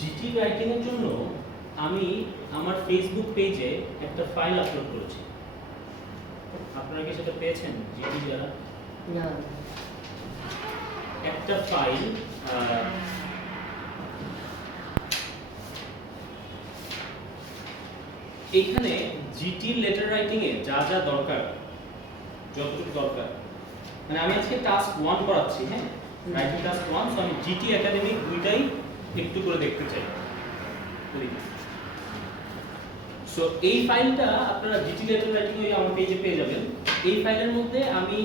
GT writing এর জন্য আমি আমার ফেসবুক পেজে একটা ফাইল আপলোড করেছি। আপনারা কি সেটা পেয়েছেন? জিটি যারা না একটা ফাইল এখানে জিটি লেটার রাইটিং এ যা যা দরকার, যতটুকু দরকার, মানে আমি আজকে টাস্ক 1 করাচ্ছি, হ্যাঁ, রাইটিং টাস্ক 1, সো আমি জিটি একাডেমিক দুইটাই একটু করে দেখতে চাই। সো এই ফাইলটা আপনারা জিটি লেটার রাইটিং এ আমার পেজে পেয়ে যাবেন। এই ফাইলের মধ্যে আমি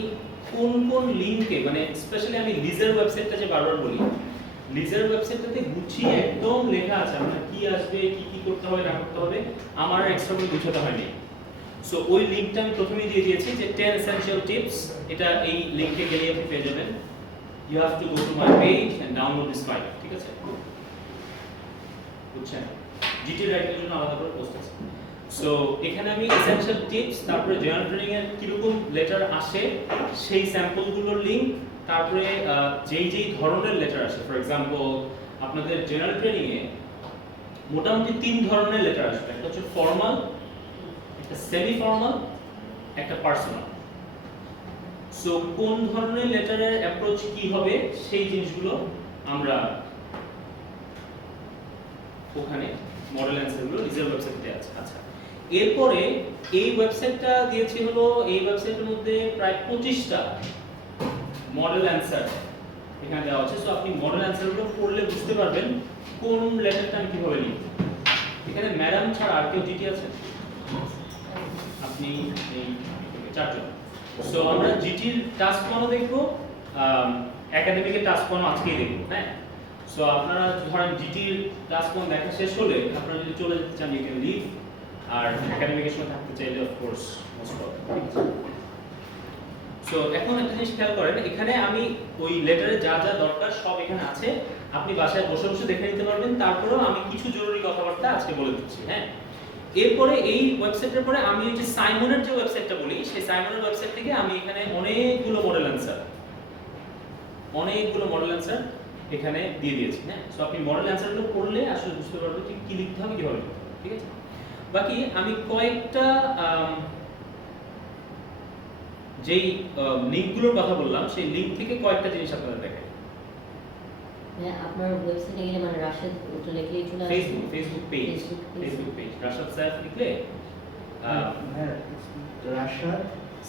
কোন কোন লিংকে, মানে স্পেশালি আমি লিজার ওয়েবসাইটটা যে বারবার বলি, লিজার ওয়েবসাইটটাতে গুছিয়ে একদম লেখা আছে আপনার কি আসবে, কি কি করতে হবে না করতে হবে, আমার এক্সট্রা করে গুছাতে হয়নি। সো ওই লিংকটা আমি প্রথমেই দিয়ে দিয়েছি যে 10 essential tips, এটা এই লিংকে গেলে আপনি পেয়ে যাবেন। You have to go to my page and download this file, ঠিক আছে? বুঝছেন? জিটি রাইটিং এর জন্য আলাদা করে পোস্ট আছে। সো এখানে আমি এসেনশিয়াল টিপস, তারপরে জেনারেল ট্রেনিং এর কিরকম লেটার আসে সেই স্যাম্পলগুলোর লিংক, তারপরে যেই যেই ধরনের লেটার আসে, ফর এক্সাম্পল আপনাদের জেনারেল ট্রেনিং এ মোটামুটি 3 ধরনের লেটার আসবে। একটা হচ্ছে ফর্মাল, একটা সেমি ফর্মাল, একটা পার্সোনাল। সো কোন ধরনের লেটারের অ্যাপ্রোচ কি হবে সেই জিনিসগুলো আমরা ওখানে মডেল অ্যান্সারগুলো নিজের ওয়েবসাইটে আছে। আচ্ছা, এরপরে এই ওয়েবসাইটটা দিয়েছি হলো, এই ওয়েবসাইটের মধ্যে প্রায় 25টা মডেল অ্যান্সার এখানে দেওয়া আছে। সো আপনি মডেল অ্যান্সারগুলো পড়লে বুঝতে পারবেন কোন লেটারটা আমি কিভাবে লিখব। এখানে ম্যাডাম ছাড়া আর কেউ জিটি আছে? আপনি এই 4 জন। সো আমরা জিটির টাস্ক 1 দেখব, একাডেমিকের টাস্ক 1 আজকেই দেখব, হ্যাঁ। সো আপনারা ধরেন জিটির টাস্ক 1 দেখা শেষ হলে আপনারা যদি চলে যেতে চান ইউ ক্যান লিভ, আর একাডেমিকের সময় থাকতে চাইলে of course most problem. So এখন একটা জিনিস খেয়াল করেন, এখানে আমি ওই লেটারে যা যা দরকার সব এখানে আছে, আপনি বাসায় বসে বসে দেখে নিতে পারবেন। তারপরেও আমি কিছু জরুরি কথাবার্তা আজকে বলে দিচ্ছি, হ্যাঁ। এরপরে এই ওয়েবসাইটের পরে আমি ওই যে সাইমনের যে ওয়েবসাইটটা বলি, সেই সাইমনের ওয়েবসাইট থেকে আমি এখানে অনেকগুলো মডেল অ্যান্সার এখানে দিয়ে দিয়েছি, হ্যাঁ। সো আপনি মডেল অ্যান্সারগুলো পড়লে আসলে বুঝতে পারবেন ঠিক কি লিখতে হবে, কিভাবে লিখতে হবে, ঠিক আছে? বাকি আমি কয়েকটা যেই লিংকগুলোর কথা বললাম সেই লিংক থেকে কয়েকটা জিনিস আপনাদের দেখাই। হ্যাঁ, আপনার ওয়েবসাইটে গেলে মানে রাশেদ ওটা লিখলেই চলে আসবে। ফেসবুক পেজ রাশাদ সায়েফ লিখলে, হ্যাঁ, রাশাদ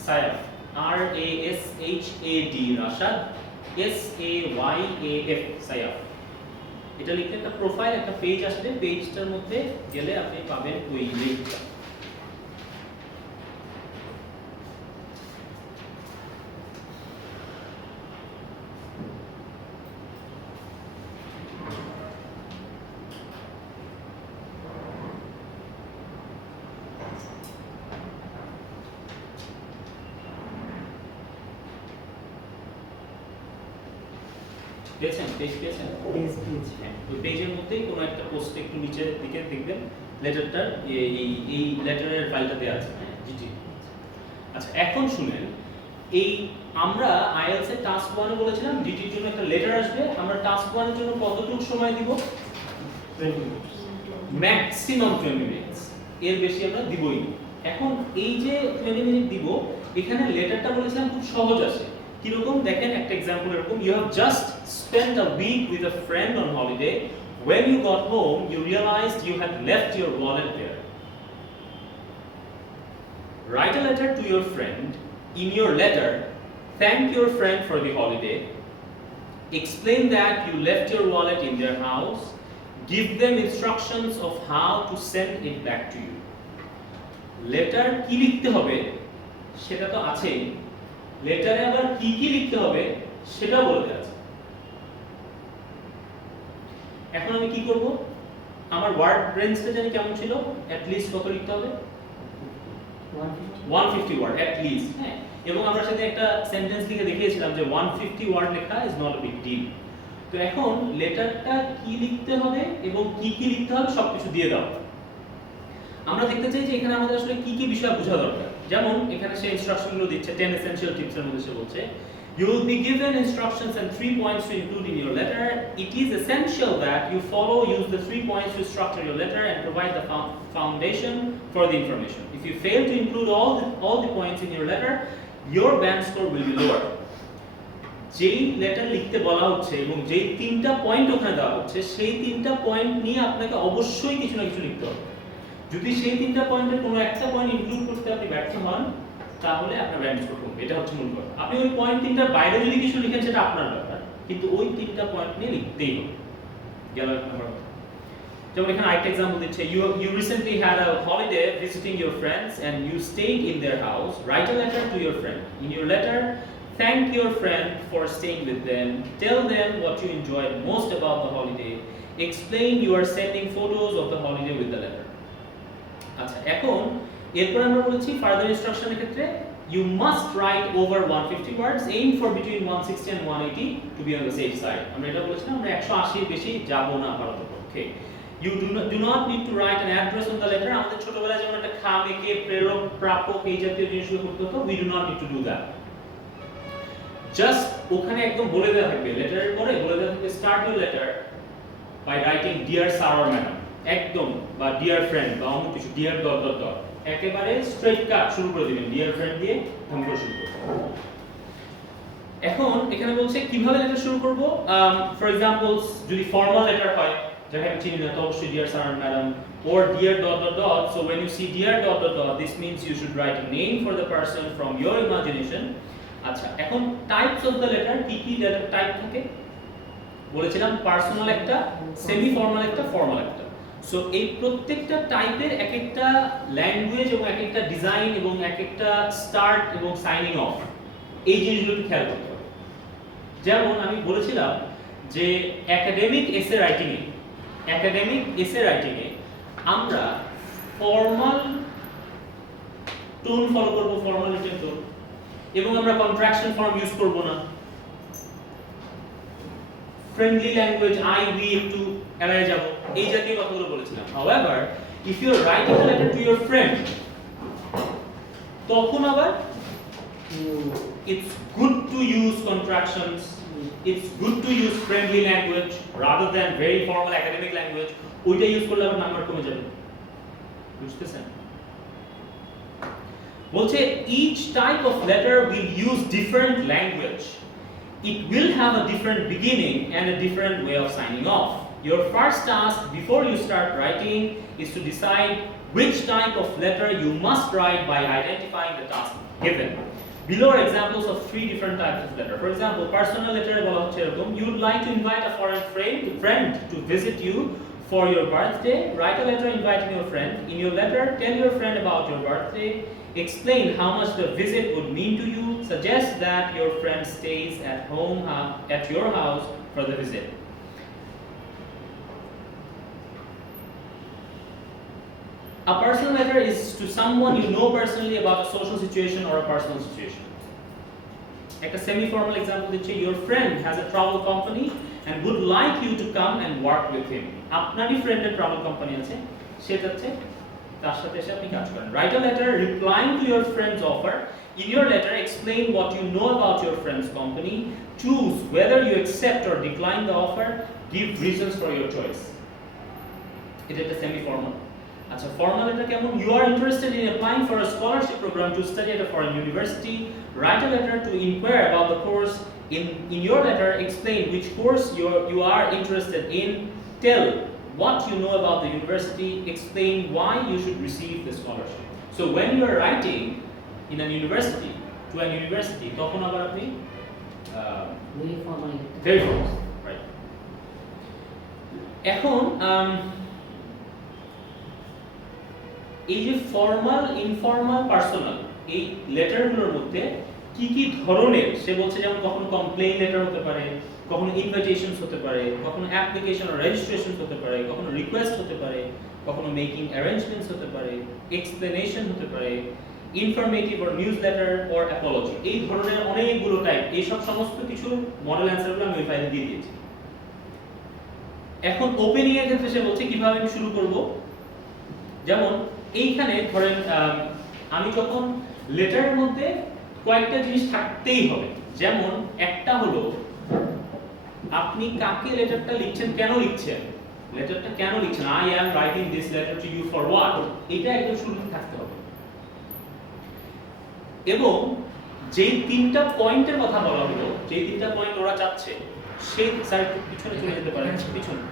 সায়েফ, RASHAD, রাশাদ, SAYAF, সায়াফ, এটা লিখলে একটা প্রোফাইল, একটা পেজ আসবে। পেজটার মধ্যে গেলে আপনি পাবেন ওই লিংকটা। পেয়েছেন? পেজ পেয়েছেন? হ্যাঁ, ওই পেজের মধ্যেই কোনো একটা পোস্টে একটু নিচের দিকে দেখবেন লেটারটার এই লেটারের ফাইলটা দেওয়া আছে, হ্যাঁ, জিটি। আচ্ছা, এখন শুনেন, এই আমরা আইএলটিএস এর টাস্ক 1 এ বলেছিলাম জিটির জন্য একটা লেটার আসবে। আমরা টাস্ক 1 এর জন্য কতটুকু সময় দিব? 20 মিনিট, ম্যাক্সিমাম 20 মিনিটস, এর বেশি আমরা দিবই না। এখন এই যে 20 মিনিট দিব, এখানে লেটারটা বলেছিলাম খুব সহজ আসে। কিরকম দেখেন, একটা एग्जांपल এরকম, you have just spent a week with a friend on holiday. When you got home, you realized you had left your wallet there. Write a letter to your friend. In your letter, thank your friend for the holiday. Explain that you left your wallet in their house. Give them instructions of how to send it back to you. Letter কি লিখতে হবে সেটা তো আছেই, লেটারে আবার কি কি লিখতে হবে সেটা বলতে আছে। এখন আমি কি করব? আমার ওয়ার্ড রেঞ্জটা জানি কেমন ছিল, অ্যাট লিস্ট কত লিখতে হবে? 150 ওয়ার্ড অ্যাট লিস্ট, হ্যাঁ। এবং আমরা সাথে একটা সেন্টেন্স লিখে দেখিয়েছিলাম যে 150 ওয়ার্ড লেখা is not a big deal. তো এখন লেটারটা কি লিখতে হবে এবং কি কি লিখতে হবে সবকিছু দিয়ে দাও। আমরা দেখতে চাই যে এখানে আমাদের আসলে কি কি বিষয় বোঝা দরকার। যেমন এখানে সে ইনস্ট্রাকশনগুলো দিচ্ছে 10 এসেনশিয়াল টিপস এর মধ্যে সে বলছে You will be given instructions and 3 points to include in your letter. It is essential that you use the 3 points to structure your letter and provide the foundation for the information. If you fail to include all the points in your letter, your band score will be lower. যেই letter লিখতে বলা হচ্ছে এবং যেই 3টা point ওখানে দেওয়া হচ্ছে সেই 3টা পয়েন্ট নিয়ে আপনাকে অবশ্যই কিছু না কিছু লিখতে হবে। যদি সেই 3টা পয়েন্টের কোনো একটা পয়েন্ট ইনক্লুড করতে আপনি ব্যর্থ হন তাহলে আপনার ব্যান্ড স্কোর কমবে। এটা হচ্ছে মূল কথা। আপনি ওই পয়েন্ট 3টার বাইরে যদি কিছু লিখেন সেটা আপনার ব্যাপার, কিন্তু ওই 3টা পয়েন্ট নিয়ে লিখতেই হবে। গেল এক নম্বর কথা। যেমন এখানে আরেকটা एग्जांपल দিচ্ছে, you recently had a holiday visiting your friends and you stayed in their house. Write a letter to your friend. In your letter, thank your friend for staying with them. Tell them what you enjoyed most about the holiday. Explain you are sending photos of the holiday with the letter. আচ্ছা, এখন এরপর আমরা বলেছি further ইনস্ট্রাকশনের ক্ষেত্রে you must write over 150 words, aim for between 160 and 180 to be on the safe side. আমরা এটা বলেছিলাম আমরা 180 এর বেশি যাব না পারতপক্ষে। You do not need to write an address on the letter. আমাদের ছোটবেলায় যেমন একটা খাম এঁকে প্রেরক প্রাপক এই জাতীয় জিনিসগুলো করতে হতো, we do not need to do that. Just ওখানে একদম বলে দেওয়া থাকবে, লেটারের পরে বলে দেওয়া থাকবে start your letter by writing dear sir or madam, একদম, বা ডিয়ার ফ্রেন্ড বা অন্য কিছু, ডিয়ার ডট ডট ডট, একেবারে স্ট্রেট কাট শুরু করে দিবেন ডিয়ার ফ্রেন্ড দিয়ে ধাম করে শুরু করবেন। এখন এখানে বলছে কিভাবে লেটার শুরু করব। ফর এক্সাম্পল যদি ফর্মাল লেটার হয় যাকে আমি চিনি না তো অবশ্যই deer sir or madam or dear dot dot dot. So when you see dear dot dot dot, this means you should write a name for the person from your imagination. আচ্ছা, এখন types of the letter, কি কি letter type থাকে বলেছিলাম, personal একটা, semi formal একটা, formal একটা। So এই প্রত্যেকটা টাইপের এক একটা ল্যাঙ্গুয়েজ এবং এক একটা ডিজাইন এবং এক একটা স্টার্ট এবং সাইনিং অফ, এই জিনিসগুলো খেয়াল করতে হবে। যেমন আমি বলেছিলাম যে একাডেমিক এসে রাইটিং এ আমরা ফর্মাল টোন ফলো করব, ফর্মাল রিটেন টোন, এবং আমরা কন্ট্রাকশন ফর্ম ইউজ করব না। ফ্রেন্ডলি ল্যাঙ্গুয়েজ আই উই একটু এড়িয়ে যাব, এই জাতীয় কথাগুলো বলেছিলাম। However if you are writing a letter to your friend, তখন আবার it's good to use contractions, it's good to use friendly language rather than very formal academic language. ওইটা ইউজ করলে আবার নাম্বার কমে যাবে, বুঝতেছেন? বলছে each type of letter will use different language. It will have a different beginning and a different way of signing off. Your first task before you start writing is to decide which type of letter you must write by identifying the task given. Below are examples of 3 different types of letter. For example, personal letter বলা হচ্ছে এরকম, you would like to invite a foreign friend to visit you for your birthday. Write a letter inviting your friend. In your letter, tell your friend about your birthday. Explain how much the visit would mean to you. Suggest that your friend stays at home at your house for the visit. A personal letter is to someone you know personally about a social situation or a personal situation. Like a semi-formal example দিচ্ছে, your friend has a travel company and would like you to come and work with him. আপনারই ফ্রেন্ডের travel company আছে, সে যাচ্ছে, তার সাথে এসে আপনি কাজ করেন। Write a letter replying to your friend's offer. In your letter, explain what you know about your friend's company. Choose whether you accept or decline the offer. Give reasons for your choice. এটা একটা semi-formal. আচ্ছা, formal এটা কেমন? You are interested in applying for a scholarship program to study at a foreign university. Write a letter to inquire about the course. In your letter, explain which course you are interested in. Tell what you know about the university. Explain why you should receive the scholarship. So when you are writing in an university to an university, তখন আবার আপনি very formal, right. এখন এই যে formal, informal, personal, এই লেটারগুলোর মধ্যে কি কি ধরনের, সে বলছে যেমন কখনো কমপ্লেইন লেটার হতে পারে, কখনো ইনভাইটেশনস হতে পারে, কখনো অ্যাপ্লিকেশন অর রেজিস্ট্রেশনস হতে পারে, কখনো রিকোয়েস্ট হতে পারে, কখনো মেকিং অ্যারেঞ্জমেন্টস হতে পারে, এক্সপ্লেনেশন হতে পারে, informative or news letter or Apology, এই ধরনের অনেকগুলো টাইপ। এই সব সমস্ত কিছু মডেল অ্যানসারগুলো আমি ওই ফাইলে দিয়ে দিয়েছি। এখন ওপেনিং এর ক্ষেত্রে সে বলছে কিভাবে আমি শুরু করব। যেমন এইখানে ধরেন আমি যখন লেটারের মধ্যে কয়েকটা জিনিস থাকতেই হবে, যেমন একটা হলো আপনি কাকে লেটারটা লিখছেন, কেন লিখছেন, লেটারটা কেন লিখছেন, I am writing this letter to you for what, এটা একদম শুরুতে থাকতে হবে। এবং যেই তিনটা পয়েন্টের কথা বলা হলো, যেই তিনটা পয়েন্ট ওরা চাচ্ছে, সেই স্যার একটু পিছনে চলে যেতে পারেন, পিছনে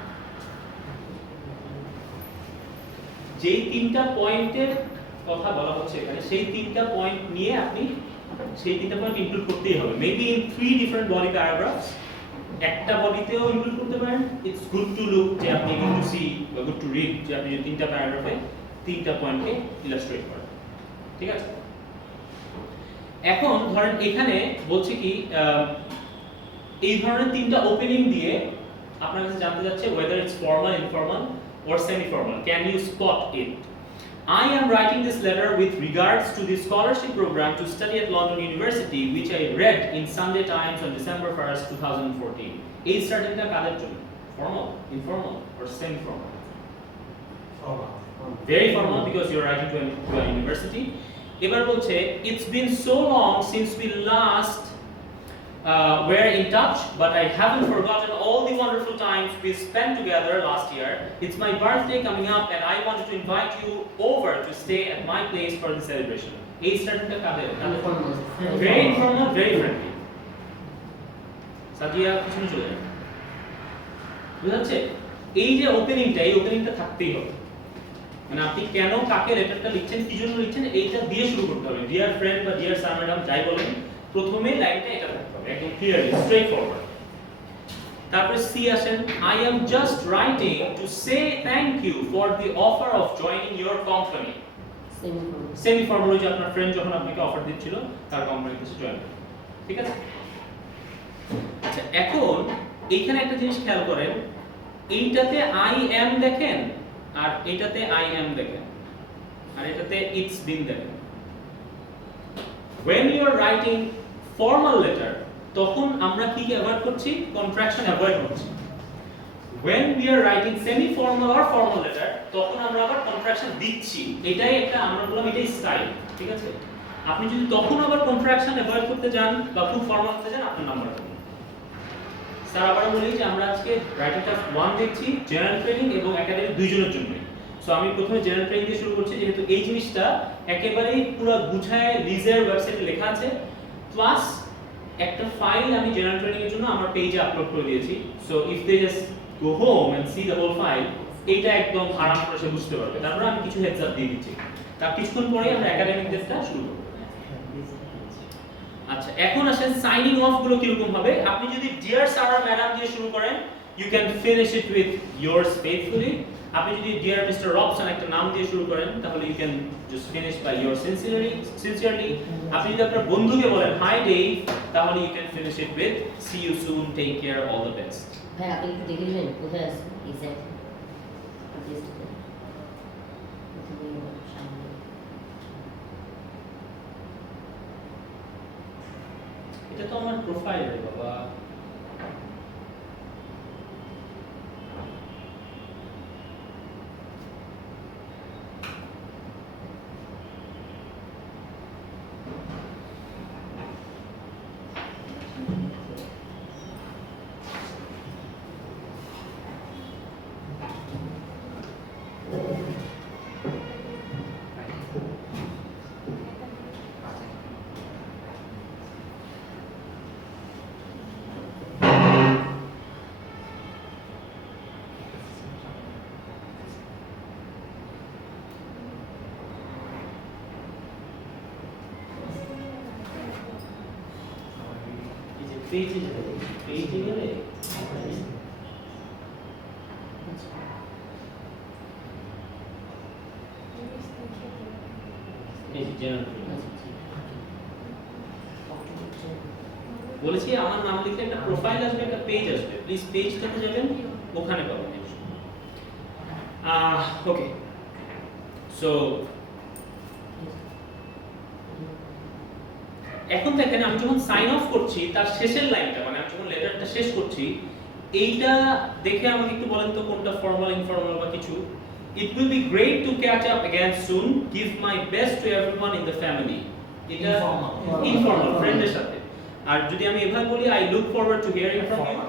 যেই তিনটা পয়েন্টের কথা বলা হচ্ছে এখানে, সেই তিনটা পয়েন্ট নিয়ে আপনি সেই তিনটা পয়েন্ট ইনক্লুড করতেই হবে, maybe in 3 different body paragraphs. একটা বডিতেও ইনক্লুড করতে পারেন, ইটস গুড টু লুক যে আপনি গুড টু সি বা গুড টু রিড যে আপনি তিনটা প্যারাগ্রাফে তিনটা পয়েন্টকে ইলাস্ট্রেট করেন, ঠিক আছে। এখন ধরেন এখানে বলছে কি এই ধরনের তিনটা ওপেনিং দিয়ে আপনার কাছে জানতে যাচ্ছে whether it's formal, informal or semi-formal. Can you spot it? I am writing this letter with regards to the scholarship program to study at London University, which I read in Sunday Times on December 1st, 2014. এই স্টাডিটা কাদের জন্য? Formal, informal or semi-formal? Formal. Very formal because you're writing to a university. এবার বলছে it's been so long since we last were in touch, but I haven't forgotten all the wonderful times we spent together last year. It's my birthday coming up and I wanted to invite you over to stay at my place for the celebration. এই স্টাডিটা কাদের? Very informal, very friendly. Sadia পিছনে চলে যান, বুঝা যাচ্ছে? এই যে ওপেনিংটা, এই ওপেনিংটা থাকতেই হবে। মানে আপনি কেন কাকে লেটারটা লিখছেন, কি জন্য লিখছেন, এইটা দিয়ে শুরু করতে হবে। ডিয়ার ফ্রেন্ড বা ডিয়ার স্যার ম্যাডাম যাই বলেন, প্রথমে লাইনটা এটা থাকতে হবে, একদম ক্লিয়ারলি স্ট্রেট ফরওয়ার্ড। তারপরে সি আসেন, I am just writing to say thank you for the offer of joining your company. Semi formal যে আপনার ফ্রেন্ড যখন আপনাকে অফার দিচ্ছিল তার কোম্পানিতে সে জয়েন করে, ঠিক আছে। আচ্ছা, এখন এইখানে একটা জিনিস খেয়াল করেন, এইটাতে আই এম দেখেন আর এটাতে আই এম দেখেন আর এটাতে ইটস বিন দেখেন। when you are writing formal letter তখন আমরা কি অ্যাভয়েড করছি? কন্ট্রাকশন অ্যাভয়েড করছি। when we are writing semi formal or formal letter তখন আমরা আবার কন্ট্রাকশন দিচ্ছি। এটাই একটা, আমরা বললাম এটাই স্টাইল, ঠিক আছে। আপনি যদি তখন আবার কন্ট্রাকশন অ্যাভয়েড করতে যান বা খুব ফর্মাল করতে যান, আপনার নাম্বার হবে। স্যার আবার বলি যে আমরা আজকে রাইটিং টাস্ক 1 দেখছি, জেনারেল ট্রেনিং এবং একাডেমিক দুইজনের জন্যই। সো আমি প্রথমে জেনারেল ট্রেনিং দিয়ে শুরু করছি, যেহেতু এই জিনিসটা একেবারেই পুরো গুছায় লিজের ওয়েবসাইটে লেখা আছে, প্লাস একটা ফাইল আমি জেনারেল ট্রেনিং এর জন্য আমার পেজে আপলোড করে দিয়েছি। So if they just go home and see the whole file, এটা একদম আরাম করে সে বুঝতে পারবে। তারপরে আমি কিছু হেডস আপ দিয়ে দিচ্ছি, তার কিছুক্ষণ পরেই আমরা একাডেমিক টেস্টটা শুরু করব। আচ্ছা, এখন আসেন সাইনিং অফ গুলো কি রকম হবে। আপনি যদি ডিয়ার স্যার আর ম্যাডাম দিয়ে শুরু করেন, you can finish it with yours faithfully। আপনি যদি ডিয়ার মিস্টার রবসন একটা নাম দিয়ে শুরু করেন, তাহলে you can just finish by yours sincerely। আপনি যদি আপনার বন্ধুকে বলেন হাই ডেভ, তাহলে you can finish it with see you soon, take care, all the best। ভাই আপনি একটু দেখে দিবেন কোথায় আছে এক্স্যাক্টলি? এটা তো আমার প্রোফাইল রে বাবা। পেজে গেলে বলেছি আমার নাম লিখলে একটা প্রোফাইল আসবে, একটা পেজ আসবে, প্লিজ পেজটাতে যাবেন, ওখানে পাবেন। ওকে, সো এখন দেখেন আমি যখন সাইন অফ করছি তার শেষের লাইনটা, মানে আমি যখন লেটারটা শেষ করছি, এইটা দেখে আমাকে একটু বলেন তো কোনটা ফর্মাল, ইনফর্মাল বা কিছু। It will be great to catch up again soon. Give my best to everyone in the family. এটা ইনফর্মাল, ফ্রেন্ডের সাথে। আর যদি আমি এভাবে বলি I look forward to hearing from you,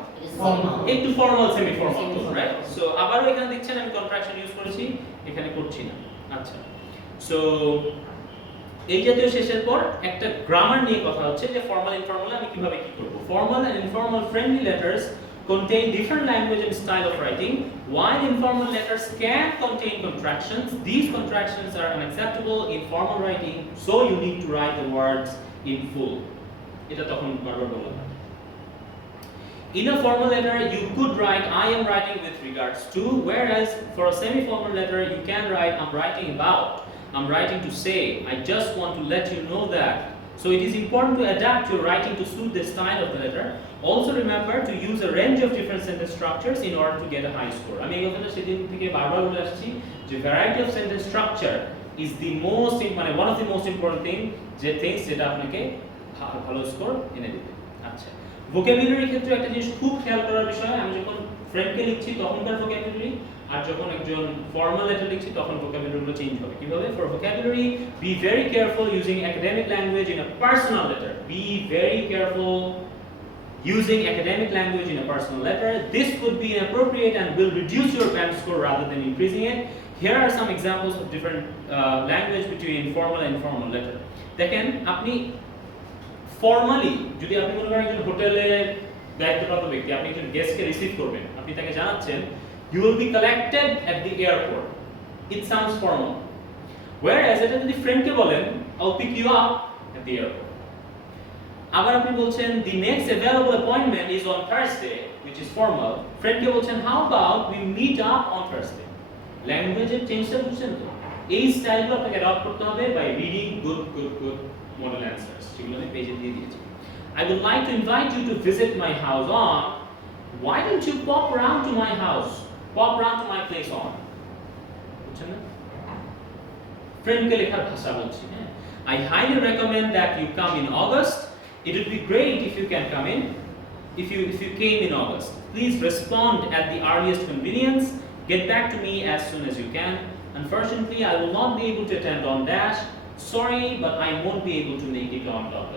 Formal. একটু ফর্মাল সেমি ফর্মাল Semi তো, formal. রাইট? সো আবারও এখানে দেখছেন আমি কন্ট্রাকশন ইউজ করেছি, এখানে করছি না। আচ্ছা, সো এই জাতীয় শেষের পর একটা গ্রামার নিয়ে কথা হচ্ছে যে ফর্মাল ইনফর্মাল আমি কিভাবে কি করব। Formal and informal friendly letters contain different language and style of writing, while informal letters can contain contractions. These contractions are unacceptable in formal writing, so you need to write the words in full. এটা তখন বারবার বললাম। In a formal letter, you could write I am writing with regards to, whereas for a semi-formal letter, you can write I'm writing about, I'm writing to say, I just want to let you know that. So it is important to adapt your writing to suit the style of the letter. Also remember to use a range of different sentence structures in order to get a high score. আমি এই কথাটা সেদিন থেকে বারবার বলে আসছি যে variety of sentence structure is the most one of the most important things যেটা আপনাকে ভালো স্কোর এনে দেবে। আচ্ছা, ভোকাবুলারির ক্ষেত্রে একটা জিনিস খুব খেয়াল করার বিষয়, আমি যখন ফ্রেন্ডকে লিখছি তখনকার ভোকাবুলারি আর যখন একজন ফর্মাল লেটার লিখছি তখন ভোকাবুলারিগুলো চেঞ্জ হবে। কিভাবে? For vocabulary be very careful using academic language in a personal letter. Be very careful using academic language in a personal letter. This could be inappropriate and will reduce your band score rather than increasing it. Here are some examples of different language between formal and informal letter. দেখেন আপনি formally যদি আপনি মনে করেন একজন হোটেলে দায়িত্বপ্রাপ্ত ব্যক্তি, আপনি একজন গেস্টকে রিসিভ করবেন, আপনি তাকে জানাচ্ছেন you will be collected at the airport. It sounds formal. Whereas এটা যদি ফ্রেন্ডকে বলেন I'll pick you up at the airport. আবার আপনি বলছেন the next available appointment is on Thursday, which is formal. ফ্রেন্ডকে বলছেন how about we meet up on Thursday. ল্যাঙ্গুয়েজের চেঞ্জটা বুঝছেন তো? এই স্টাইলগুলো আপনাকে অ্যাডপ্ট করতে হবে by reading good model answers, যেগুলো আমি পেজে দিয়ে দিয়েছি। I would like to invite you to visit my house on, why don't you pop around to my house, pop around to my place on, বুঝছেন না? ফ্রেন্ডকে লেখার ভাষা বলছি, হ্যাঁ। I highly recommend that you come in August. It would be great if you can come in. If you came in August, please respond at the earliest convenience. Get back to me as soon as you can. Unfortunately, I will not be able to attend on dash. Sorry, but I won't be able to make it on dot.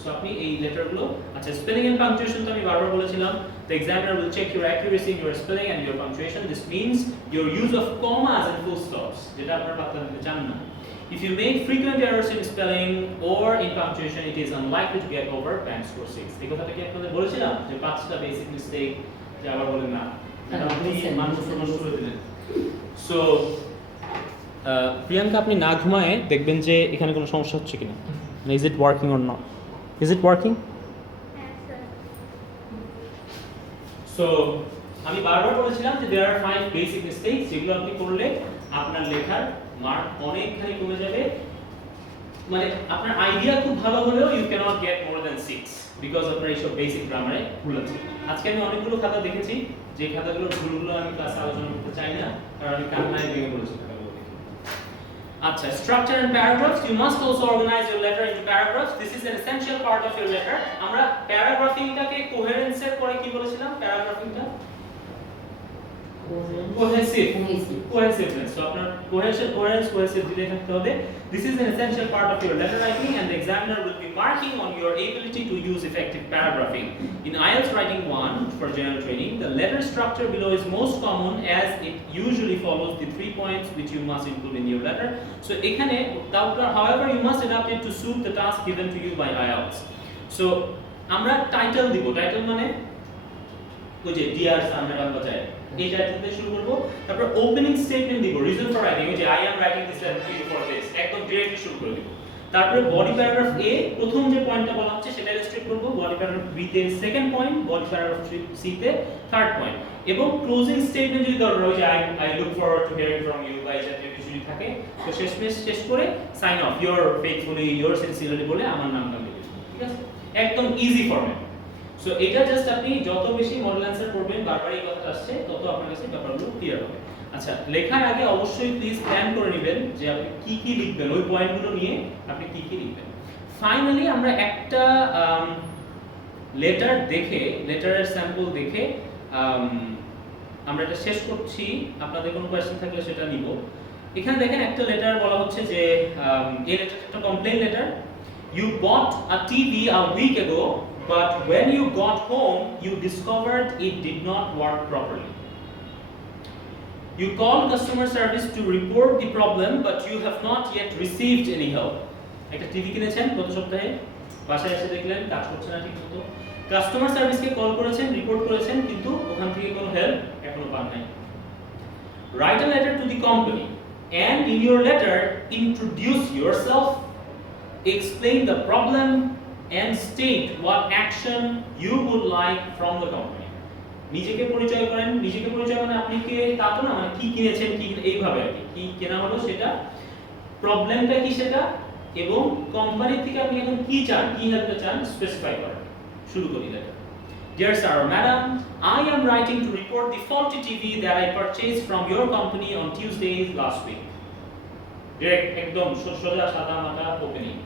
So আপনি এই লেটারগুলো, আচ্ছা spelling and punctuation তো আমি বারবার বলেছিলাম, the examiner will check your accuracy in your spelling and your punctuation. This means your use of commas and full stops, যেটা আপনারা পাত্তা দিতে চান না। If you make frequent errors in spelling or in punctuation, it is unlikely to get over band score 6. এই কথাটা কি আপনাদের বলেছিলাম যে 5টা বেসিক মিস্টেক যে আবার বলেন না, এটা আপনি মানুষ নষ্ট করে দিলেন। সো প্রিয়াঙ্কা, আপনি না ঘুমায়ে দেখবেন যে এখানে কোনো সমস্যা হচ্ছে কিনা, is it working or not, is it working? So আমি বারবার বলেছিলাম যে there are 5 basic mistakes, যেগুলো আপনি করলে আপনার লেখার মার্ক অনেকখানি কমে যাবে। মানে আপনার আইডিয়া খুব ভালো হলেও you cannot get more than 6 because আপনার এইসব বেসিক গ্রামারে ভুল আছে। আজকে আমি অনেকগুলো খাতা দেখেছি, যে খাতাগুলোর ভুলগুলো আমি ক্লাসে আলোচনা করতে চাই না, কারণ আমি কান্নায় ভেঙে পড়েছি খাতাগুলো দেখে। আচ্ছা, structure and paragraphs. You must also organize your letter into paragraphs. This is an essential part of your letter. আমরা প্যারাগ্রাফিংটাকে কোহেরেন্স এর পরে কি বলেছিলাম? প্যারাগ্রাফিংটা cohesiveness. So আপনার cohesive দিলে থাকতে হবে। This is an essential part of your letter writing, and the examiner will be marking on your ability to use effective paragraphing. In IELTS writing 1 for general training, the letter structure below is most common as it usually follows the 3 points which you must include in your letter. So এখানে however you must adapt it to suit the task given to you by IELTS. So আমরা title দিব, title মানে ওই যে deer সামনেটা বাজায় এই title দিয়ে শুরু করব, তারপর ওপেনিং স্টেটমেন্ট দিব, রিজন ফর রাইটিং, ওই যে I am writing this letter for this, একদম ডিরেক্টলি শুরু করে দিব। তারপরে বডি প্যারাগ্রাফ এ প্রথম যে পয়েন্টটা বলা হচ্ছে সেটা ইলাস্ট্রেট করব, বডি প্যারাগ্রাফ বি তে second point, body paragraph C তে থার্ড পয়েন্ট, এবং ক্লোজিং স্টেটমেন্ট যদি দরকার হয় যে I look forward to hearing from you বা এই জাতীয় কিছু যদি থাকে, তো শেষ করে sign off your faithfully your sincerely বলে আমার নামটা লিখে দিবেন, ঠিক আছে? একদম ইজি ফরম্যাট। সো এটা জাস্ট আপনি যত বেশি মডেল অ্যানসার করবেন, বারবার এই কথাটা আসছে, তত আপনার কাছে ব্যাপারগুলো ক্লিয়ার হবে। আচ্ছা, লেখার আগে অবশ্যই প্লিজ প্ল্যান করে নেবেন যে আপনি কি লিখবেন, ওই পয়েন্টগুলো নিয়ে আপনি কি লিখবেন। ফাইনালি আমরা একটা লেটারের স্যাম্পল দেখে আমরা এটা শেষ করছি। আপনাদের কোনো কোয়েশ্চেন থাকলে সেটা নিব। এখানে দেখেন একটা লেটার বলা হচ্ছে যে এই লেটারটা একটা complain letter, You bought a TV a week ago, but when you got home, you discovered it did not work properly. You called customer service to report the problem, but you have not yet received any help. একটা TV কিনেছেন গত সপ্তাহে, বাসায় এসে দেখলেন কাজ করছে না ঠিকমতো। কাস্টমার সার্ভিসকে কল করেছেন, রিপোর্ট করেছেন, কিন্তু ওখান থেকে কোনো হেল্প এখনো পান নাই। Write a letter to the company, and in your letter, introduce yourself, explain the problem, and state what action you would like from the company. নিজেকে পরিচয় করেন, নিজেকে পরিচয় মানে আপনি কে তা তো না, মানে কি কিনেছেন, কি এইভাবে আর কি কেনা হলো সেটা, প্রবলেমটা কি সেটা, এবং কোম্পানি থেকে আপনি এখন কি চান, কি হেল্প চান স্পেসিফাই করেন। শুরু করি letter. Dear sir or madam, I am writing to report the faulty TV that I purchased from your company on Tuesday last week. Direct, ekdom সোজা সাদা মাটা opening.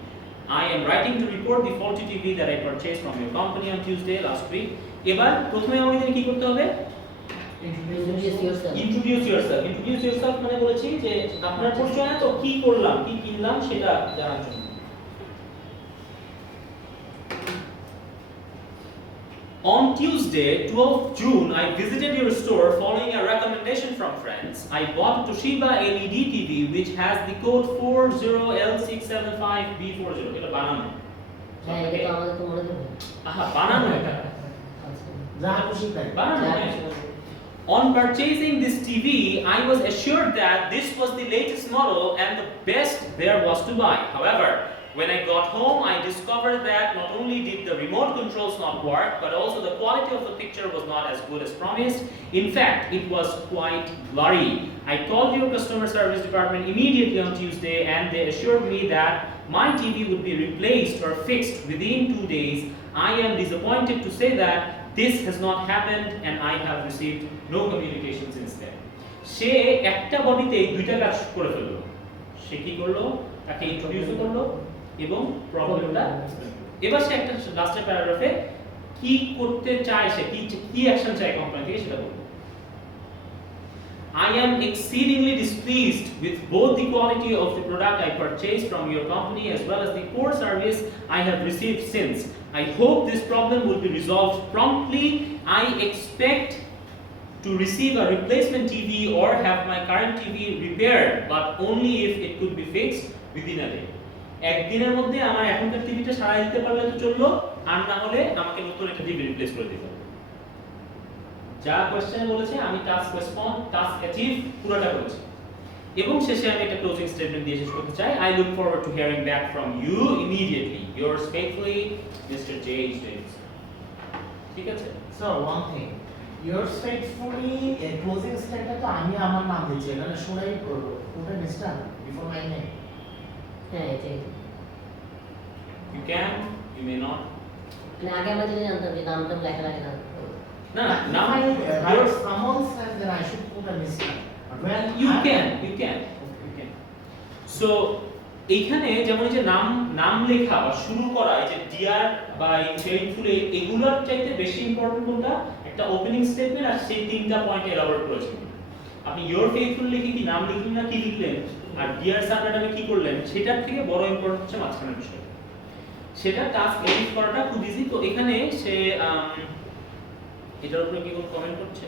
I am writing to report the faulty TV that I purchased from your company on Tuesday last week. এবার প্রথমে আমাদের কি করতে হবে? Introduce yourself মানে বলেছি যে আপনার পরিচয় না তো কি করলাম, কি কিনলাম সেটা জানার জন্য। On Tuesday, 12th June, I visited your store following a recommendation from friends. I bought a Toshiba LED TV which has the code 40L675B40. এটা বানানো। হ্যাঁ, এটা তো আমাদের তো মনে থাকে। বানানো এটা। যা খুশি তাই বানানো। On purchasing this TV, I was assured that this was the latest model and the best there was to buy. However, when I got home, I discovered that not only did the remote controls not work, but also the quality of the picture was not as good as promised. In fact, it was quite blurry. I called your customer service department immediately on Tuesday, and they assured me that my TV would be replaced or fixed within 2 days. I am disappointed to say that this has not happened, and I have received no communication since then. সে একটা বডিতে দুইটা কাজ করে ফেললো। সে কি করলো? তাকে introduce করলো এবং প্রবলেমটা এবার সে একটা লাস্টের প্যারাগ্রাফে কি করতে চায়, সে কি অ্যাকশন চায় কোম্পানি থেকে সেটা বলবে। I am exceedingly displeased with both the quality of the product I purchased from your company as well as the poor service I have received since. I hope this problem will be resolved promptly. I expect to receive a replacement TV or have my current TV repaired, but only if it could be fixed within a day. একদিনের মধ্যে আমার এখনকার টিভিটা সারাই দিতে পারলে তো চললো, আর না হলে আমাকে নতুন একটা টিভি রিপ্লেস করে দিতে হবে। যা কোশ্চেনে বলেছে আমি টাস্ক রেসপন্স, টাস্ক অ্যাচিভ পুরোটা করেছি। এবং শেষে আমি একটা ক্লোজিং স্টেটমেন্ট দিয়ে শেষ করতে চাই। I look forward to hearing back from you immediately. Yours faithfully, Mr. J.H. Davis. ঠিক আছে? So one thing, yours faithfully a closing statement তো আমি আমার নাম দিয়েছি, এখানে শোনাই করব। ওটা মিস্টার before my name. হ্যাঁ, এটাই। You can, you may not. মানে আগে আমরা যদি জানতাম যে নামটা লেখা লাগে না। না, Now I write someone says then I should put a mister. But when you I- can. So এইখানে যেমন এই যে নাম লেখা বা শুরু করা, এই যে ডিয়ার বা ফেইথফুলি, এগুলোর চাইতে বেশি ইম্পর্টেন্ট কোনটা? একটা ওপেনিং স্টেটমেন্ট আর সেই তিনটা পয়েন্টে এলাবোরেট করেছেন। আপনি ইওর ফেইথফুল লিখে কি নাম লিখলেন না কি লিখলেন, আর ডিয়ার স্যার ম্যাডামে কি করলেন, সেটার থেকে বড় ইম্পর্টেন্ট হচ্ছে মাঝখানের বিষয়। সেটা টাস্ক এডিট করাটা খুব ইজি। তো এখানে সে এটার উপরে কি কোনো কমেন্ট করছে?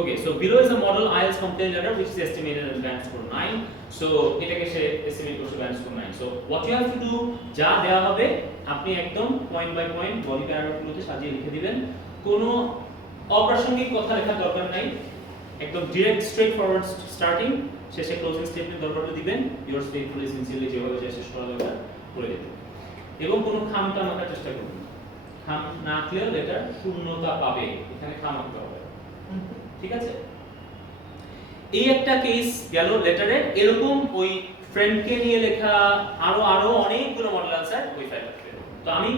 Okay, so below is a model IELTS complaint letter which is estimated as band score 9. So এটাকে সে estimate করছে band score 9. So what you have to do, যা দেওয়া হবে আপনি একদম পয়েন্ট বাই পয়েন্ট বডি প্যারাগ্রাফগুলোতে সাজিয়ে লিখে দিবেন। কোনো অপ্রাসঙ্গিক কথা লেখার দরকার নাই, একদম ডিরেক্ট স্ট্রেট ফরওয়ার্ড স্টার্টিং, শেষে ক্লোজিং স্টেটমেন্ট দরকারটা দিবেন। Yours faithfully sincerely যেভাবে শেষ করা দরকার করে দিবেন। এবং কোনো খামটা মাখার চেষ্টা করবেন। খাম না ক্লিয়ার লেটার শূন্যতা পাবে, এখানে খাম আঁকতে হবে। ঠিক আছে? এই একটা কেস গেল লেটারের। এরকম ওই ফ্রেন্ডকে নিয়ে লেখা আরো অনেকগুলো মডেল আনসার ওই ফাইলটা পেয়ে যাবেন। তো আমি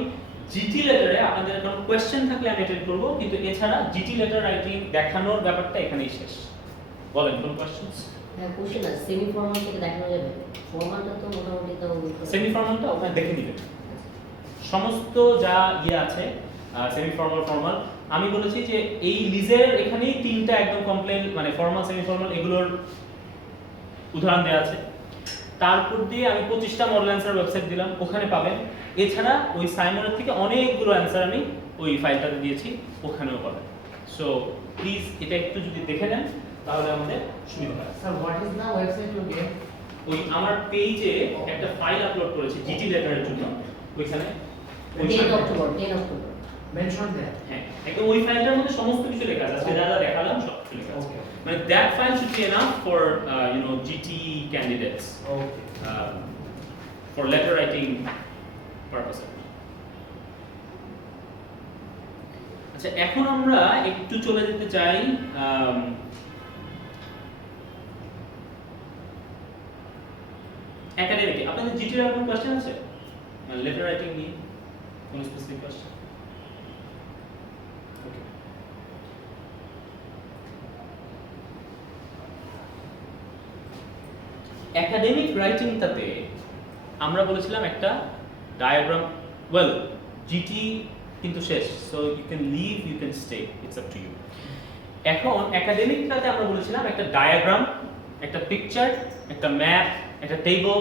জিটি লেটারে আপনাদের কোনো কোশ্চেন থাকলে আমি অ্যাটেন্ড করব, কিন্তু এছাড়া জিটি লেটার রাইটিং দেখানোর ব্যাপারটা এখানেই শেষ। বলেন কোন কোশ্চেনস? হ্যাঁ, কোশ্চেন আছে, সেমি ফর্মাল থেকে দেখানো যাবে। ফর্মালটা তো মোটামুটি তো সেমি ফর্মালটা ওখানে দেখে নেবেন। সমস্ত যা আছে সেমি ফর্মাল ফর্মাল, আমি বলেছি যে এই লিজের এখানেই তিনটা একদম কমপ্লেন মানে ফর্মাল সেমি ফর্মাল এগুলোর উদাহরণ দেওয়া আছে। তারপর দিয়ে আমি 25টা মডেল অ্যান্সার ওয়েবসাইট দিলাম, ওখানে পাবেন। এছাড়া ওই সাইমনের থেকে অনেকগুলো অ্যান্সার আমি ওই ফাইলটাতে দিয়েছি, ওখানেও পাবেন। সো প্লিজ এটা একটু যদি দেখে নেন তাহলে আমাদের সুবিধা হয়। Sir what is the website you gave? ওই আমার পেজে একটা ফাইল আপলোড করেছি জিটি লেটারের জন্য, ওইখানে 10 অক্টোবর মেনশন দেয়ার। হ্যাঁ, একদম ওই ফাইলটার মধ্যে সমস্ত কিছু লেখা আছে, আজকে যা যা দেখালাম সব কিছু লেখা আছে। মানে that file should be enough for GT candidates okay. for letter writing purpose. আচ্ছা, এখন আমরা একটু চলে যেতে চাই একাডেমিকে। আপনাদের জিটির আর কোনো কোশ্চেন আছে মানে লেটার রাইটিং নিয়ে কোনো স্পেসিফিক কোশ্চেন? ওকে, একাডেমিক রাইটিংটাতে আমরা বলেছিলাম একটা ডায়াগ্রাম, ওয়েল জিটি কিন্তু শেষ, so you can leave, you can stay, it's up to you. এখন একাডেমিকটাতে আমরা বলেছিলাম একটা ডায়াগ্রাম, একটা পিকচার, একটা ম্যাপ, একটা টেবল,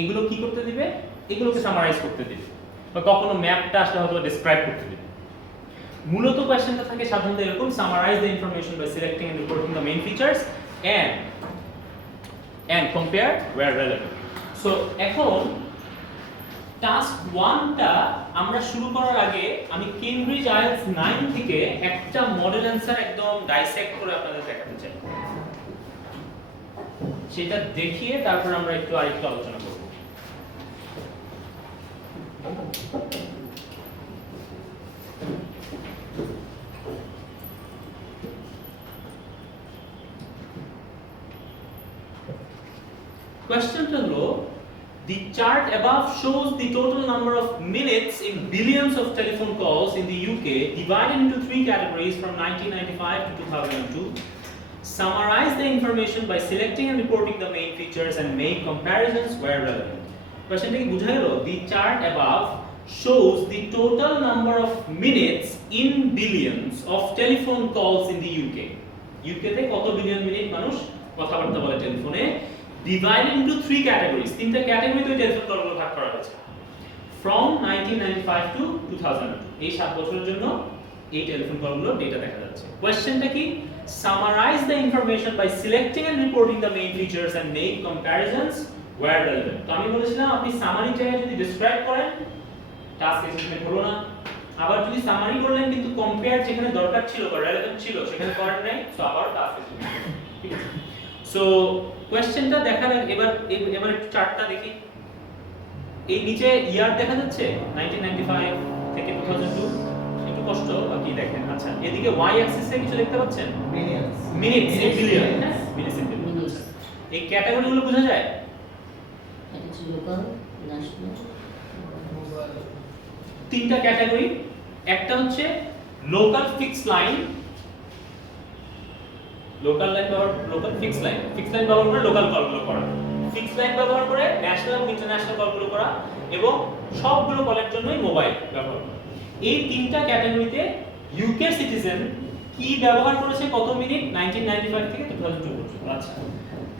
এগুলো কি করতে দিবে? এগুলোকে সামারাইজ করতে দিবে, বা কখনো ম্যাপটা আসলে হয়তো ডেসক্রাইব করতে দিবে। মূলত কোশ্চেনটা থাকে সাধারণত এরকম, summarise the information by selecting and reporting the main features and compare where relevant. So এখন টাস্ক 1টা আমরা শুরু করার আগে আমি কেমব্রিজ IELTS 9 থেকে একটা মডেল অ্যানসার একদম ডাইসেক্ট করে আপনাদের দেখাতে চাই, সেটা দেখিয়ে তারপর আমরা আরেকটু আলোচনা করব। Question হলো, the chart above shows the total number of minutes in billions of telephone calls in the UK divided into 3 categories from 1995 to 2002. Summarize the information by selecting and reporting the main features and make comparisons where relevant. Question টা কি বুঝা গেল? The chart above shows the total number of minutes in billions of telephone calls in the UK. UK তে কত billion minute মানুষ কথাবার্তা বলে টেলিফোনে, divided into 3 categories, তিনটা ক্যাটাগরিতে ওই টেলিফোন কলগুলো ভাগ করা হয়েছে from 1995 to 2002, এই 7 বছরের জন্য এই টেলিফোন কলগুলো ডেটা দেখা যাচ্ছে। কোশ্চেনটা কি? Summarize the information by selecting and reporting the main features and make comparisons where relevant. তো আমি বলেছিলাম আপনি সামারি চাইলে যদি ডেসক্রাইব করেন টাস্ক অ্যাসেসমেন্ট হলো না, আবার যদি সামারি করলেন কিন্তু কম্পেয়ার যেখানে দরকার ছিল বা রেলেভেন্ট ছিল সেখানে করেন নাই, সো আবার টাস্ক অ্যাসেসমেন্ট। ঠিক আছে, সো কোশ্চেনটা দেখালেন। এবার একটু চার্টটা দেখি। এই নিচে ইয়ার দেখা যাচ্ছে 1995 থেকে 2002, একটু কষ্ট কি দেখেন। আচ্ছা, এদিকে ওয়াই অ্যাক্সিসে কিছু দেখতে পাচ্ছেন? মিনিটস ইন বিলিয়ন, হ্যাঁ মিনিটস ইন বিলিয়ন। এই ক্যাটাগরিগুলো বোঝা যায়? এটা হচ্ছে লোকাল, ন্যাশনাল, তিনটা ক্যাটাগরি। একটা হচ্ছে local fix line, local line ব্যবহার, লোকাল ফিক্স লাইন ব্যবহার করে লোকাল কলগুলো করা, ফিক্স লাইন ব্যবহার করে ন্যাশনাল এবং ইন্টারন্যাশনাল কলগুলো করা, এবং সবগুলো কলের জন্যই মোবাইল ব্যবহার করা। এই তিনটা ক্যাটাগরিতে ইউকে সিটিজেন কি ব্যবহার করেছে কত মিনিট 1995 থেকে 2002 পর্যন্ত। আচ্ছা,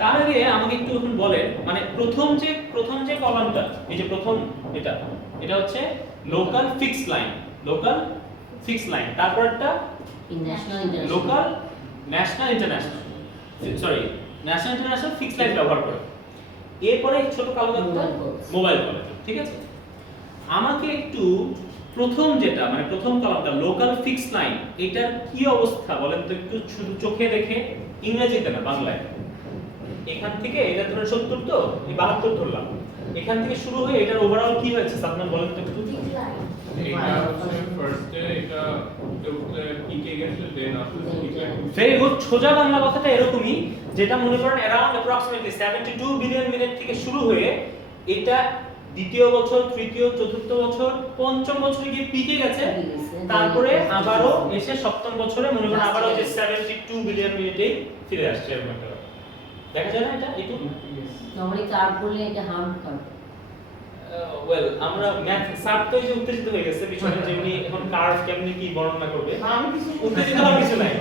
তার আগে আমাকে একটু এখন বলেন, মানে প্রথম যে কলামটা, এই যে প্রথম এটা হচ্ছে লোকাল ফিক্স লাইন, তারপর একটা local national international, sorry national international fix line ব্যবহার করে, এরপরে ছোট কালো দাগটা মোবাইল কল। ঠিক আছে, আমাকে একটু প্রথম কলামটা লোকাল ফিক্স লাইন, এটার কি অবস্থা বলেন তো একটু, শুধু চোখে দেখে, ইংরেজিতে না বাংলায়। এখান থেকে এটা ধরে 70, তো এই 72 ধরলাম, এখান থেকে শুরু হয়ে এটার ওভারঅল কি হয়েছে সাদমান বলেন তো একটু। ভেরি গুড, সোজা বাংলা কথাটা এরকমই, যেটা মনে করেন अराउंड অ্যাপ্রক্সিমেটলি 72 বিলিয়ন মিনিট থেকে শুরু হয়ে এটা দ্বিতীয় বছর, তৃতীয়, চতুর্থ বছর, পঞ্চম বছরে গিয়ে পিকে গেছে, তারপরে আবারও এসে সপ্তম বছরে মনে করেন আবারও যে 72 বিলিয়ন মিনিটে ফিরে আসছে। এরকম একটা দেখা যায় না এটা? একটু নরমালি কার্ভ করলে এটা হার্ম কার্ভ, ওয়েল আমরা ম্যাথ স্যার তো এই যে উত্তেজিত হয়ে গেছে পিছনে যেমনি এখন কার্ভ কেমনে কি বর্ণনা করবে না, আমি কিছু উত্তেজিত হওয়ার কিছু নাই।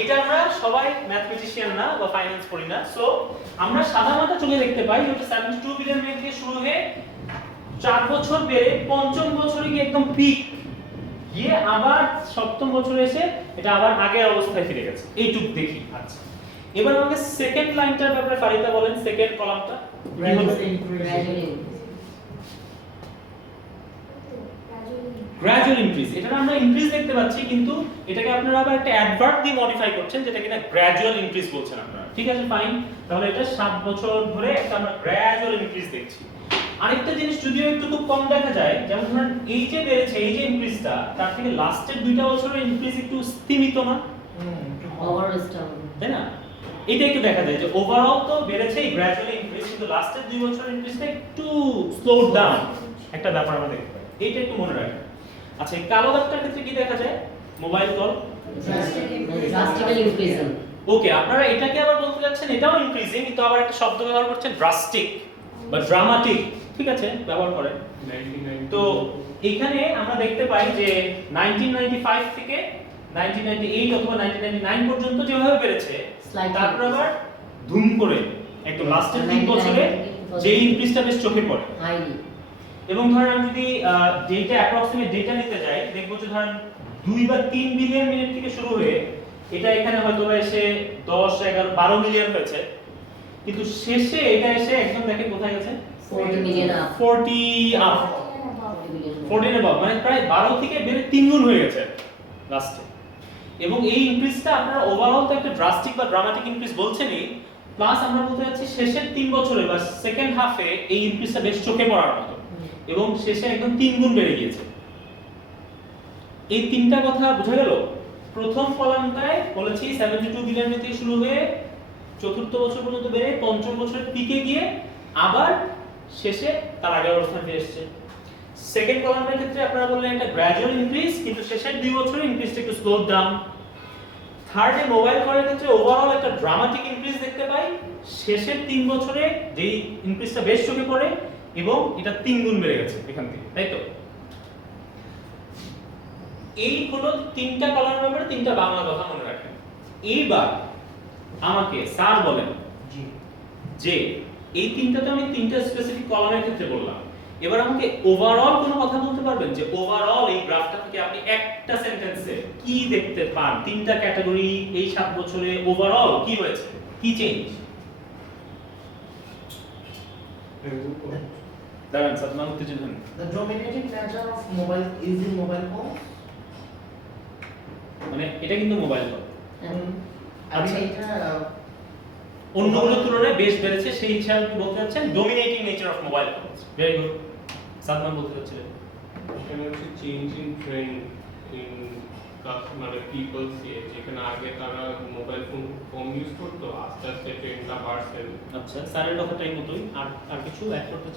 এটা আমরা সবাই ম্যাথমেটিশিয়ান না বা ফাইন্যান্স পড়ি না, সো আমরা সাধারণত চোখে দেখতে পাই ওটা 72 বিলিয়ন মিনিট থেকে শুরু হয়ে 4 বছর বেড়ে পঞ্চম বছরে গিয়ে একদম পিক গিয়ে আবার সপ্তম বছরে এসে এটা আবার আগের অবস্থায় ফিরে গেছে। এইটুক দেখি। আচ্ছা, এবার আমাকে সেকেন্ড লাইনটার ব্যাপারে ফারিদা বলেন, সেকেন্ড কলামটা গ্র্যাজুয়াল ইনক্রিজ। এটা আমরা ইনক্রিজ দেখতে পাচ্ছি, কিন্তু এটাকে আপনারা আবার একটা অ্যাডভার্ব দিয়ে মডিফাই করছেন, যেটা কিনা গ্র্যাজুয়াল ইনক্রিজ বলছেন আপনারা। ঠিক আছে, ফাইন। তাহলে এটা 7 বছর ধরে একটা আমরা গ্র্যাজুয়াল ইনক্রিজ দেখছি। আরেকটা জিনিস যদিও একটু খুব কম দেখা যায়, যেমন ধরেন এই যে বেড়েছে এই যে ইনক্রিজটা, তার থেকে লাস্টের 2টা বছরের ইনক্রিজ একটু স্তিমিত না, ওভারঅল স্টাউন, তাই না? এটা একটু দেখা যায় যে ওভারঅল তো বেড়েছে গ্র্যাজুয়ালি ইনক্রিজ, কিন্তু লাস্টের 2 বছরের ইনক্রিজটা একটু স্লো ডাউন, একটা ব্যাপার আমরা দেখতে পাই। এইটা একটু মনে রাখবেন। আচ্ছা, এই কালো দাগটার ক্ষেত্রে কি দেখা যায়? Mobile call drastically increasing. Okay, আপনারা এটাকে আবার বলতে যাচ্ছেন এটাও ইনক্রিজিং, কিন্তু আবার একটা শব্দ ব্যবহার করছেন ড্রাস্টিক বা ড্রামাটিক। ঠিক আছে, ব্যবহার করেন। তো এখানে আমরা দেখতে পাই যে 1995 থেকে 1998 অথবা 1999 পর্যন্ত যেভাবে বেড়েছে, তারপর আবার ধুম করে একদম লাস্টের 3 বছরে যে ইনক্রিজটা বেশ চোখে পড়ে। এবং ধরেন আমি যদি ডেটা অ্যাপ্রক্সিমেট ডেটা নিতে যাই, দেখবো যে ধরেন 2 বা 3 বিলিয়ন মিনিট থেকে শুরু হয়ে এটা এখানে হয়তো এসে 10, 11, 12 মিলিয়ন হয়েছে, কিন্তু শেষে এটা এসে একদম দেখেন কোথায় গেছে 40 মিলিয়ন আপ, 40 আপ, 14 above, মানে প্রায় 12 থেকে বেড়ে 3 গুণ হয়ে গেছে লাস্টে। এবং এই ইনক্রিজটা আপনারা ওভারঅল তো একটা ড্রাস্টিক বা ড্রামাটিক ইনক্রিজ বলছেনই, প্লাস আমরা বলতে যাচ্ছি শেষের 3 বছরে বা সেকেন্ড হাফে এই ইনক্রিজটা বেশ চোখে পড়ার মতো, এবং শেষে একদম 3 গুণ বেড়ে গিয়েছে। এই তিনটা কথা বোঝা গেল। প্রথম কলামটায় বলেছি 72 বিলিয়ন থেকে শুরু হয়ে চতুর্থ বছর পর্যন্ত বেড়ে পঞ্চম বছরের পিকে গিয়ে আবার শেষে তার আগের অবস্থানে ফিরে এসেছে। সেকেন্ড কলামের ক্ষেত্রে আপনারা বললেন একটা গ্র্যাজুয়াল ইনক্রিজ, কিন্তু শেষের 2 বছরে ইনক্রিজটা একটু স্লো ডাউন। থার্ডে মোবাইল কলের ক্ষেত্রে ওভারঅল একটা ড্রামাটিক ইনক্রিজ দেখতে পাই, শেষের 3 বছরে যেই ইনক্রিজটা বেশ চোখে পড়ে এবং এটা 3 গুণ বেড়ে গেছে এখান থেকে, তাই তো? এই হলো তিনটা কলামের ব্যাপারে তিনটা বাংলা কথা মনে রাখবেন। এইবার আমাকে স্যার বলেন যে এই তিনটাতে আমি তিনটা স্পেসিফিক কলামের ক্ষেত্রে বললাম, এবার আমাকে ওভারঅল কোনো কথা বলতে পারবেন যে ওভারঅল এই গ্রাফটা থেকে আপনি একটা সেন্টেন্সে কি দেখতে পান? তিনটা ক্যাটাগরি এই 7 বছরে ওভারঅল কি হয়েছে, কি চেঞ্জ? দাঁড়ান স্যার, নাম উত্তেজিত হন। The dominating nature of mobile is in mobile phone. মানে এটা কিন্তু মোবাইল ফোন, আচ্ছা, এটা অন্যগুলোর তুলনায় বেশ বেড়েছে, সেই হিসাবে বলতে যাচ্ছেন dominating nature of mobile phones. Very good. Salman বলতে যাচ্ছিলেন এখানে হচ্ছে চেঞ্জ ইন ট্রেন্ড ইন মানে পিপলস, যেখানে আগে তারা মোবাইল ফোন কম ইউজ করতো, আস্তে আস্তে ট্রেন্ডটা বাড়ছে। আচ্ছা, স্যারের কথাটাই মতোই। আর কিছু অ্যাড করতে চান?